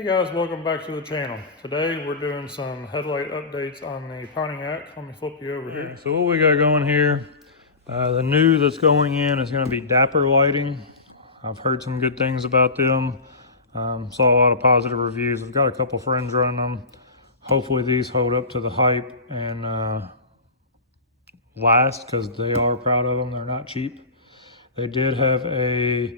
Hey guys, welcome back to the channel. Today we're doing some headlight updates on the Pontiac. Let me flip you over here. So what we got going here, the new that's going in is going to be Dapper Lighting. I've heard some good things about them. Saw a lot of positive reviews. I've got a couple friends running them. Hopefully these hold up to the hype and last, because they are proud of them. They're not cheap. They did have a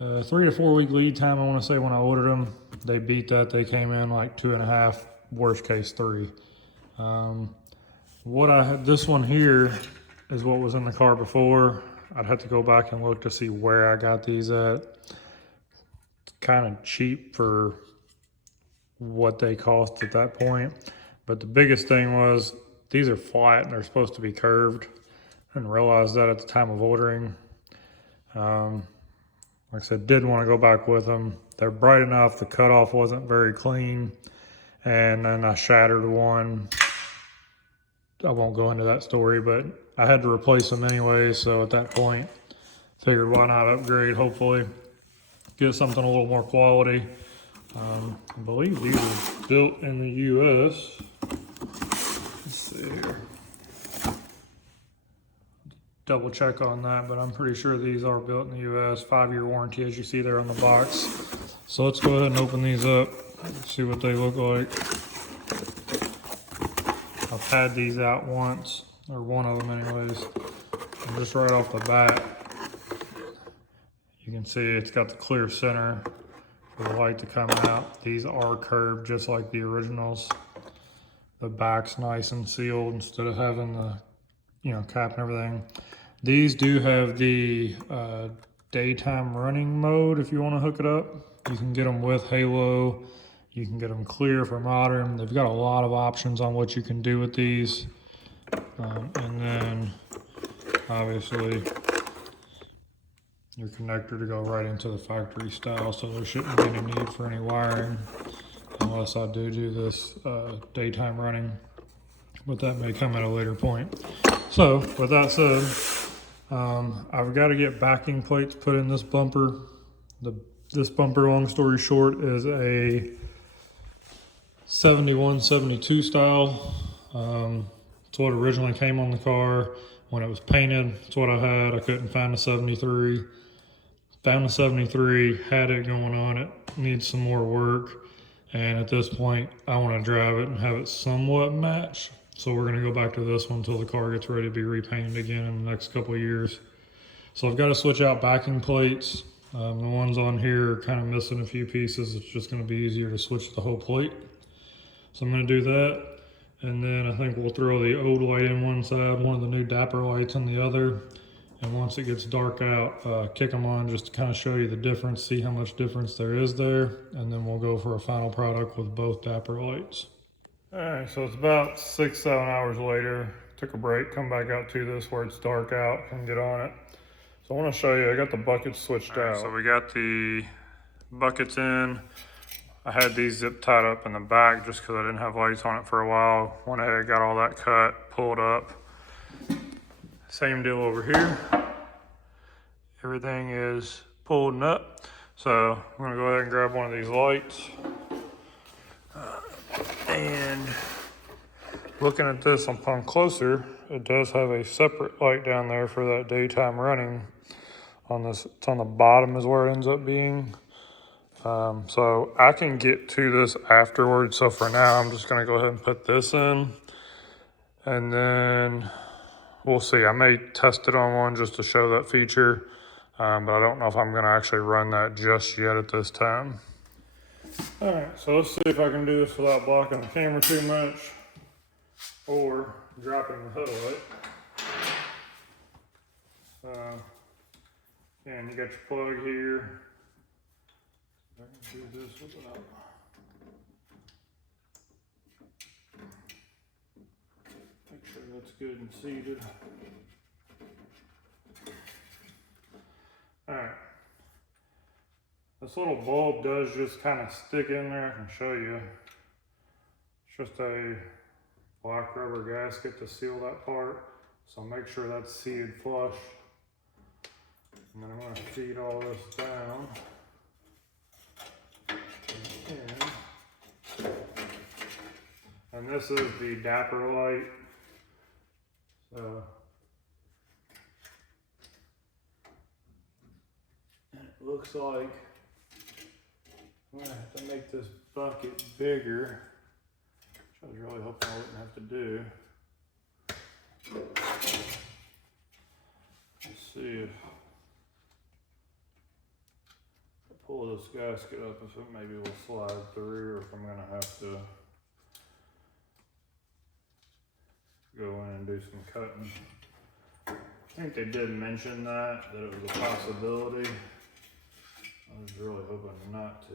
3 to 4 week lead time, I want to say, when I ordered them. They beat that. They came in like 2.5, worst case 3. What I had, this one here is what was in the car before. I'd have to go back and look to see where I got these at. It's kind of cheap for what they cost at that point. But the biggest thing was these are flat and they're supposed to be curved. I didn't realize that at the time of ordering. Like I said, did want to go back with them. They're bright enough. The cutoff wasn't very clean. And then I shattered one. I won't go into that story, but I had to replace them anyway. So at that point, figured why not upgrade, hopefully get something a little more quality. I believe these are built in the US. Let's see here. Double check on that, but I'm pretty sure these are built in the US. 5-year warranty, as you see there on the box. So let's go ahead and open these up, see what they look like. I've had these out once, or one of them anyways. And just right off the bat, you can see it's got the clear center for the light to come out. These are curved just like the originals. The back's nice and sealed instead of having the cap and everything. These do have the daytime running mode if you want to hook it up. You can get them with halo. You can get them clear for modern. They've got a lot of options on what you can do with these. And then obviously your connector to go right into the factory style, so there shouldn't be any need for any wiring unless I do this daytime running, but that may come at a later point. So with that said, I've got to get backing plates put in this bumper. This bumper, long story short, is a 71, 72 style. It's what originally came on the car. When it was painted, it's what I had. I couldn't find a 73. Found a 73, had it going on. It needs some more work. And at this point, I want to drive it and have it somewhat match. So we're gonna go back to this one until the car gets ready to be repainted again in the next couple of years. So I've got to switch out backing plates. The ones on here are kind of missing a few pieces. It's just gonna be easier to switch the whole plate. So I'm gonna do that. And then I think we'll throw the old light in one side, one of the new Dapper lights on the other. And once it gets dark out, kick them on just to kind of show you the difference, see how much difference there is there. And then we'll go for a final product with both Dapper lights. All right, so it's about 6-7 hours later. Took a break, come back out to this where it's dark out and get on it. So I want to show you, I got the buckets switched out. So we got the buckets in. I had these zip tied up in the back just because I didn't have lights on it for a while. Went ahead, got all that cut, pulled up. Same deal over here. Everything is pulled up. So I'm gonna go ahead and grab one of these lights. And looking at this upon closer, it does have a separate light down there for that daytime running. On this, it's on the bottom is where it ends up being. So I can get to this afterwards. So for now, I'm just gonna go ahead and put this in, and then we'll see. I may test it on one just to show that feature, but I don't know if I'm gonna actually run that just yet at this time. All right, so let's see if I can do this without blocking the camera too much or dropping the headlight. And you got your plug here. I can do this without. Make sure that's good and seated. All right. This little bulb does just kind of stick in there. I can show you. It's just a black rubber gasket to seal that part. So make sure that's seated flush. And then I'm going to feed all this down. And this is the Dapper light. So, and it looks like I'm gonna have to make this bucket bigger, which I was really hoping I wouldn't have to do. Let's see if I pull this gasket up, if it maybe will slide through, or if I'm gonna have to go in and do some cutting. I think they did mention that it was a possibility. I was really hoping not to,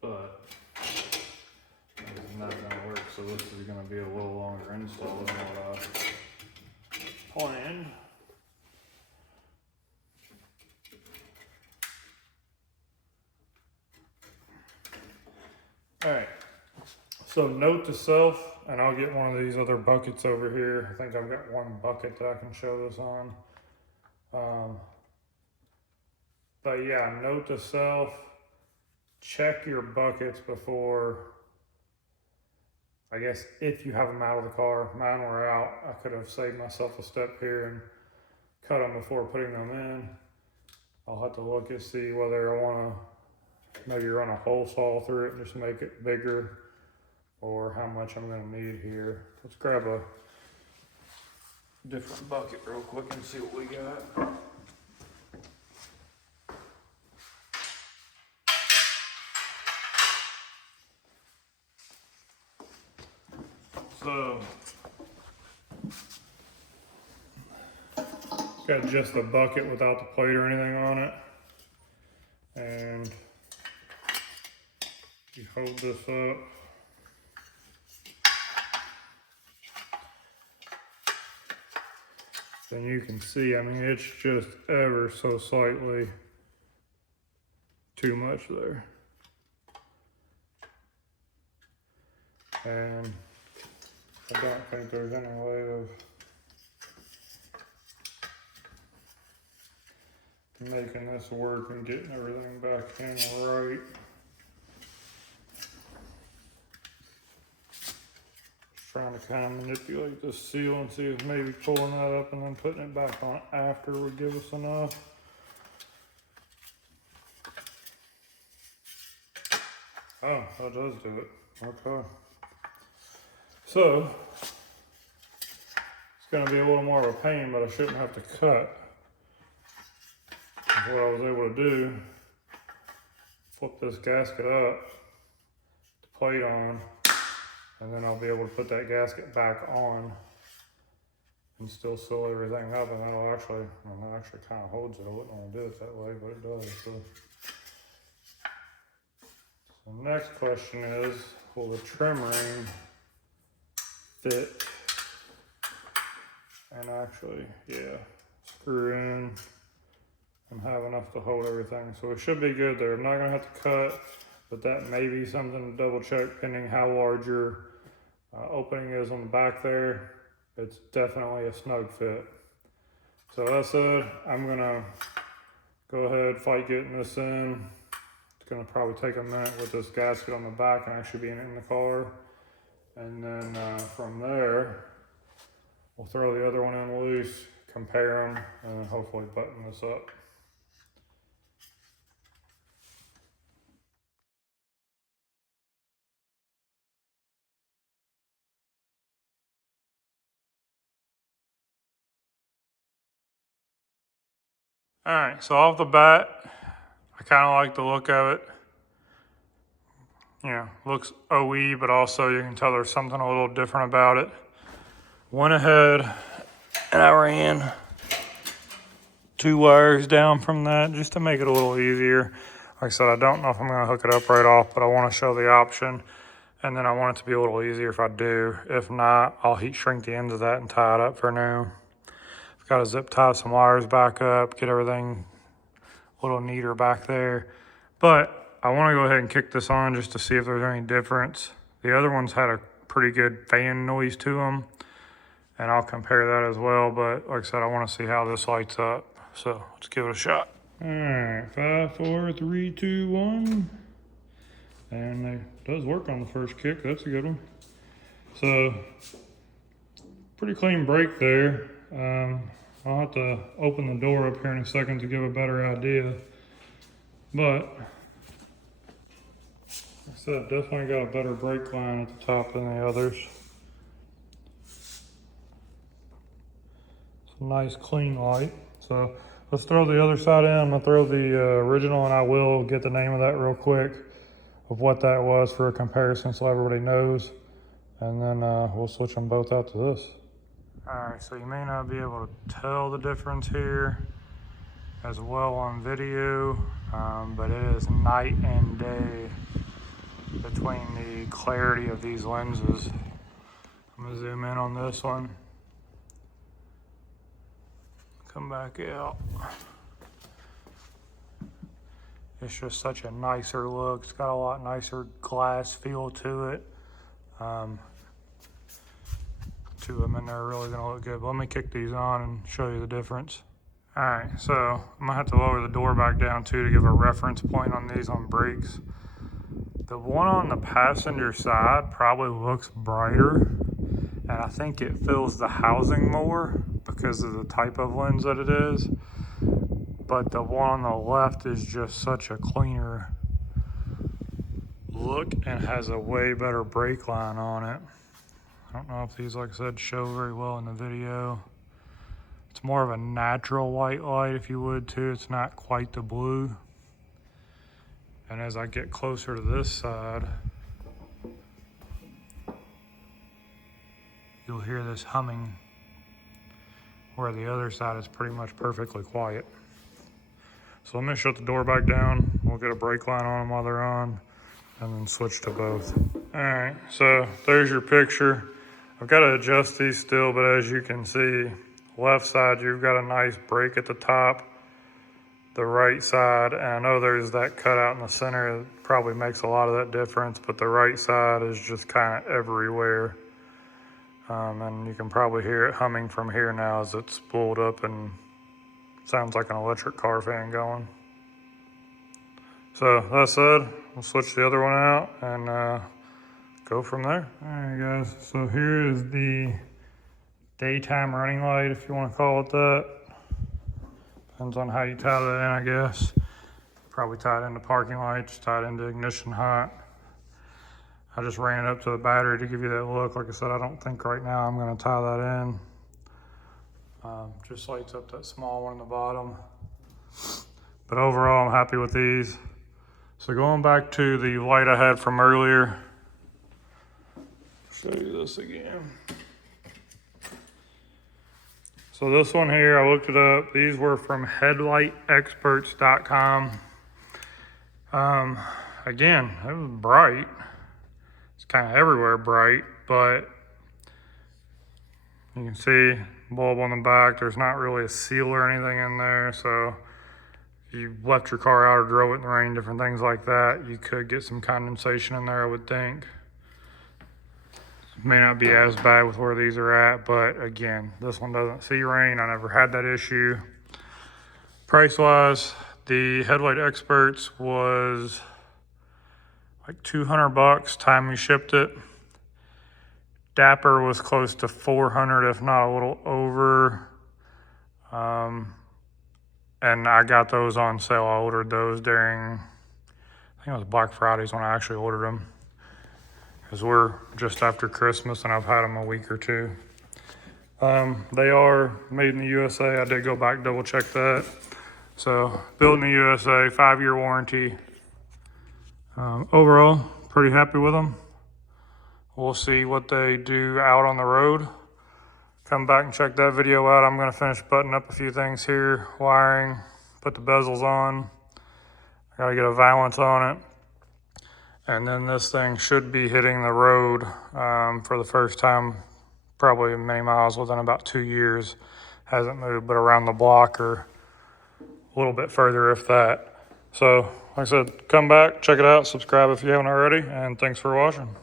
but it's not gonna work, so this is gonna be a little longer install than what I planned. All right, so note to self, and I'll get one of these other buckets over here. I think I've got one bucket that I can show this on. But yeah, note to self, check your buckets before, I guess if you have them out of the car. Mine were out. I could have saved myself a step here and cut them before putting them in. I'll have to look and see whether I want to maybe run a hole saw through it and just make it bigger, or how much I'm going to need here. Let's grab a different bucket real quick and see what we got. So, got just a bucket without the plate or anything on it. And you hold this up. Then you can see, I mean, it's just ever so slightly too much there. And I don't think there's any way of making this work and getting everything back in right. Just trying to kind of manipulate this seal and see if maybe pulling that up and then putting it back on after would give us enough. Oh, that does do it. Okay. So, it's going to be a little more of a pain, but I shouldn't have to cut. What I was able to do, flip this gasket up, the plate on, and then I'll be able to put that gasket back on and still seal everything up, and that'll actually, well, that actually kind of holds it. I wouldn't want to do it that way, but it does. So next question is, will the trim ring fit and actually, yeah, screw in and have enough to hold everything? So it should be good there. I'm not gonna have to cut, but that may be something to double check depending how large your opening is on the back there. It's definitely a snug fit. So that said, I'm gonna go ahead, fight getting this in. It's gonna probably take a minute with this gasket on the back and actually being in the car. And then from there, we'll throw the other one in loose, compare them, and hopefully button this up. All right, so off the bat, I kind of like the look of it. You know, looks OE, but also you can tell there's something a little different about it. Went ahead and I ran 2 wires down from that just to make it a little easier. Like I said, I don't know if I'm gonna hook it up right off, but I wanna show the option. And then I want it to be a little easier if I do. If not, I'll heat shrink the ends of that and tie it up for now. I've got to zip tie some wires back up, get everything a little neater back there. But I want to go ahead and kick this on just to see if there's any difference. The other ones had a pretty good fan noise to them, and I'll compare that as well. But like I said, I want to see how this lights up. So let's give it a shot. All right, 5, 4, 3, 2, 1. And it does work on the first kick. That's a good one. So, pretty clean brake there. I'll have to open the door up here in a second to give a better idea. But, like I said, definitely got a better brake line at the top than the others. It's a nice clean light. So let's throw the other side in. I'm gonna throw the original, and I will get the name of that real quick of what that was for a comparison so everybody knows. And then we'll switch them both out to this. All right, so you may not be able to tell the difference here as well on video, but it is night and day between the clarity of these lenses. I'm gonna zoom in on this one. Come back out. It's just such a nicer look. It's got a lot nicer glass feel to it. Two of them in there are really gonna look good. But let me kick these on and show you the difference. All right, so I'm gonna have to lower the door back down too to give a reference point on these on brakes. The one on the passenger side probably looks brighter, and I think it fills the housing more because of the type of lens that it is. But the one on the left is just such a cleaner look and has a way better brake line on it. I don't know if these, like I said, show very well in the video. It's more of a natural white light, if you would, too. It's not quite the blue. And as I get closer to this side, you'll hear this humming, where the other side is pretty much perfectly quiet. So let me shut the door back down. We'll get a brake line on them while they're on, and then switch to both. All right, so there's your picture. I've got to adjust these still, but as you can see, left side, you've got a nice break at the top. The right side, and I know there's that cutout in the center, it probably makes a lot of that difference, but the right side is just kind of everywhere. And you can probably hear it humming from here now as it's spooled up and sounds like an electric car fan going. So that said, we'll switch the other one out and go from there. All right, guys, so here is the daytime running light, if you want to call it that. Depends on how you tie that in, I guess. Probably tie it into parking lights, tie it into ignition hot. I just ran it up to the battery to give you that look. Like I said, I don't think right now I'm gonna tie that in. Just lights up that small one in the bottom. But overall, I'm happy with these. So going back to the light I had from earlier, show you this again. So this one here, I looked it up. These were from headlightexperts.com. Again, it was bright. It's kind of everywhere bright, but you can see bulb on the back. There's not really a seal or anything in there. So if you left your car out or drove it in the rain, different things like that, you could get some condensation in there, I would think. May not be as bad with where these are at, but again, this one doesn't see rain. I never had that issue. Price wise, the Headlight Experts was like $200 time we shipped it. Dapper was close to $400, if not a little over. And I got those on sale. I ordered those during, I think it was Black Fridays when I actually ordered them, because we're just after Christmas and I've had them a week or two. They are made in the USA. I did go back, double check that. So built in the USA, 5-year warranty. Overall, pretty happy with them. We'll see what they do out on the road. Come back and check that video out. I'm gonna finish buttoning up a few things here, wiring, put the bezels on. I gotta get a valance on it. And then this thing should be hitting the road for the first time, probably many miles within about 2 years. Hasn't moved, but around the block or a little bit further, if that. So, like I said, come back, check it out, subscribe if you haven't already, and thanks for watching.